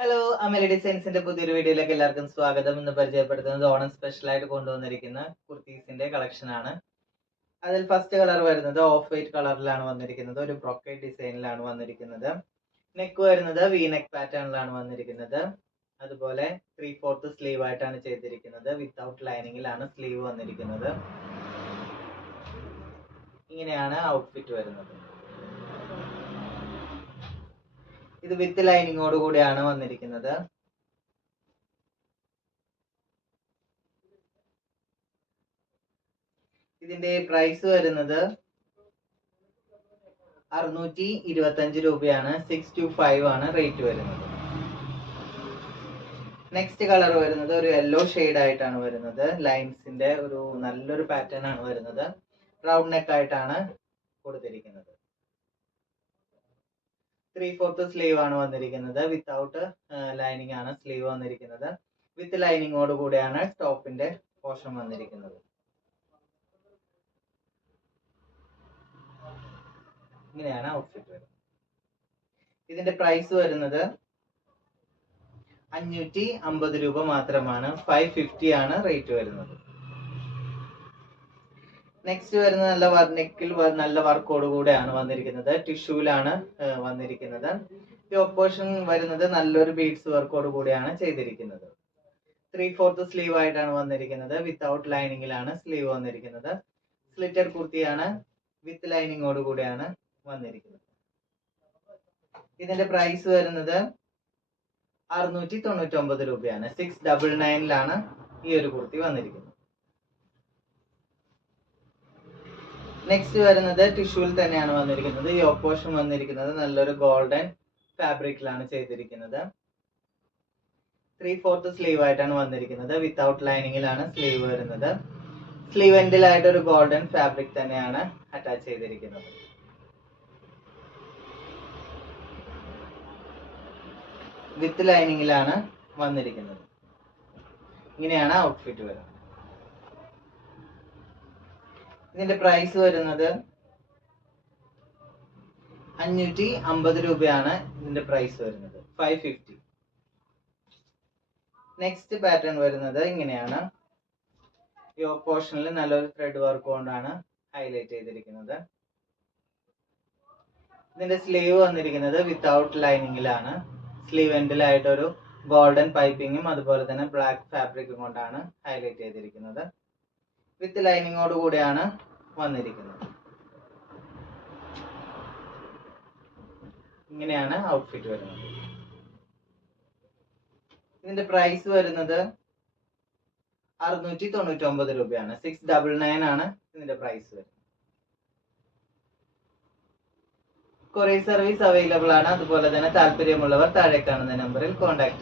Hello, Amala ഡിസൈൻസിന്റെ പുതിയൊരു വീഡിയോയിലേക്ക് എല്ലാവർക്കും സ്വാഗതം. ഇന്ന് പരിചയപ്പെടുത്തുന്നത് ഓണം സ്പെഷ്യൽ ആയിട്ട് കൊണ്ടുവന്നിരിക്കുന്ന കുർത്തീസിന്റെ കളക്ഷൻ ആണ്. അതിൽ ഫസ്റ്റ് കളർ വരുന്നത് ഓഫ് വൈറ്റ് കളറിലാണ് വന്നിരിക്കുന്നത്. ഒരു ബ്രൊക്കേഡ് ഡിസൈനിലാണ് വന്നിരിക്കുന്നത്. നെക്ക് വരുന്നത് വി നെക്ക് പാറ്റേണിലാണ് വന്നിരിക്കുന്നത്. അതുപോലെ 3/4 സ്ലീവ് ആയിട്ടാണ് ചെയ്തിരിക്കുന്നത്. വിത്തൗട്ട് ലൈനിങ്ങിലാണ് സ്ലീവ് വന്നിരിക്കുന്നത്. ഇങ്ങനെയാണ് ഔട്ട്ഫിറ്റ് വരുന്നത്. ഇത് വിത്ത് ലൈനിങ്ങോട് കൂടിയാണ് വന്നിരിക്കുന്നത്. ഇതിന്റെ പ്രൈസ് വരുന്നത് 625 രൂപയാണ്. 625 ആണ് റേറ്റ് വരുന്നത്. നെക്സ്റ്റ് കളർ വരുന്നത് ഒരു യെല്ലോ ഷെയ്ഡ് ആയിട്ടാണ് വരുന്നത്. ലൈൻസിന്റെ ഒരു നല്ലൊരു പാറ്റേൺ ആണ് വരുന്നത്. റൗണ്ട് നെക്ക് ആയിട്ടാണ് കൊടുത്തിരിക്കുന്നത്. 3/4 സ്ലീവ് ആണ് വന്നിരിക്കുന്നത്. വിത്തൗട്ട് ലൈനിങ് ആണ് സ്ലീവ് വന്നിരിക്കുന്നത്. വിത്ത് ലൈനിങ്ങോട് കൂടിയാണ് ടോപ്പിന്റെ പോർഷൻ വന്നിരിക്കുന്നത്. ഇങ്ങനെയാണ് ഔട്ട്ഫിറ്റ് വരുന്നത്. ഇതിന്റെ പ്രൈസ് വരുന്നത് 550 രൂപ മാത്രമാണ്. 550 ആണ് റേറ്റ് വരുന്നത്. നെക്സ്റ്റ് വരുന്നത് നല്ല നെക്കിൽ നല്ല വർക്കോട് കൂടെയാണ് വന്നിരിക്കുന്നത്. ടിഷ്യൂലാണ് വന്നിരിക്കുന്നത്. യോക്ക് പോർഷൻ വരുന്നത് നല്ലൊരു ബീഡ്സ് വർക്കോട് കൂടിയാണ് ചെയ്തിരിക്കുന്നത്. 3/4 സ്ലീവ് ആയിട്ടാണ് വന്നിരിക്കുന്നത്. വിത്തൗട്ട് ലൈനിങ്ങിലാണ് സ്ലീവ് വന്നിരിക്കുന്നത്. സ്ലിറ്റഡ് കുർത്തിയാണ്. വിത്ത് ലൈനിങ്ങോട് കൂടിയാണ് വന്നിരിക്കുന്നത്. ഇതിന്റെ പ്രൈസ് വരുന്നത് 699 രൂപയാണ്. 699 ഈ ഒരു കുർത്തി വന്നിരിക്കുന്നത്. നെക്സ്റ്റ് വരുന്നത് ടിഷ്യൂവിൽ തന്നെയാണ് വന്നിരിക്കുന്നത്. യോക്ക് പോർഷൻ വന്നിരിക്കുന്നത് നല്ലൊരു ഗോൾഡൻ ഫാബ്രിക്കിലാണ് ചെയ്തിരിക്കുന്നത്. 3/4 സ്ലീവ് ആയിട്ടാണ് വന്നിരിക്കുന്നത്. വിത്തൗട്ട് ലൈനിങ്ങിലാണ് സ്ലീവ് വരുന്നത്. സ്ലീവ് എൻഡിലായിട്ട് ഒരു ഗോൾഡൻ ഫാബ്രിക് തന്നെയാണ് അറ്റാച്ച് ചെയ്തിരിക്കുന്നത്. വിത്ത് ലൈനിങ്ങിലാണ് വന്നിരിക്കുന്നത്. ഇങ്ങനെയാണ് ഔട്ട്ഫിറ്റ് വരുന്നത്. ഇതിന്റെ പ്രൈസ് വരുന്നത് 550 രൂപയാണ്. ഇതിന്റെ പ്രൈസ് വരുന്നത് 550. നെക്സ്റ്റ് പാറ്റേൺ വരുന്നത് ഇങ്ങനെയാണ്. യോക്ക് പോർഷനിൽ നല്ലൊരു ത്രെഡ് വർക്ക് കൊണ്ടാണ് ഹൈലൈറ്റ് ചെയ്തിരിക്കുന്നത്. ഇതിന്റെ സ്ലീവ് വന്നിരിക്കുന്നത് വിത്തൗട്ട് ലൈനിങ്ങിലാണ്. സ്ലീവ് എൻഡിലായിട്ടൊരു ഗോൾഡൻ പൈപ്പിങ്ങും അതുപോലെ തന്നെ ബ്ലാക്ക് ഫാബ്രിക്കും കൊണ്ടാണ് ഹൈലൈറ്റ് ചെയ്തിരിക്കുന്നത്. വിത്ത് ലൈനിങ്ങോട് കൂടിയാണ് വന്നിരിക്കുന്നത്. ഇങ്ങനെയാണ് ഔട്ട്ഫിറ്റ് വരുന്നത്. ഇതിന്റെ പ്രൈസ് വരുന്നത് 699 രൂപയാണ്. 699 ആണ് ഇതിന്റെ പ്രൈസ് വരുന്നത്. കൊറിയർ സർവീസ് അവൈലബിൾ ആണ്. അതുപോലെ തന്നെ താല്പര്യമുള്ളവർ താഴെ കാണുന്ന നമ്പറിൽ കോൺടാക്ട്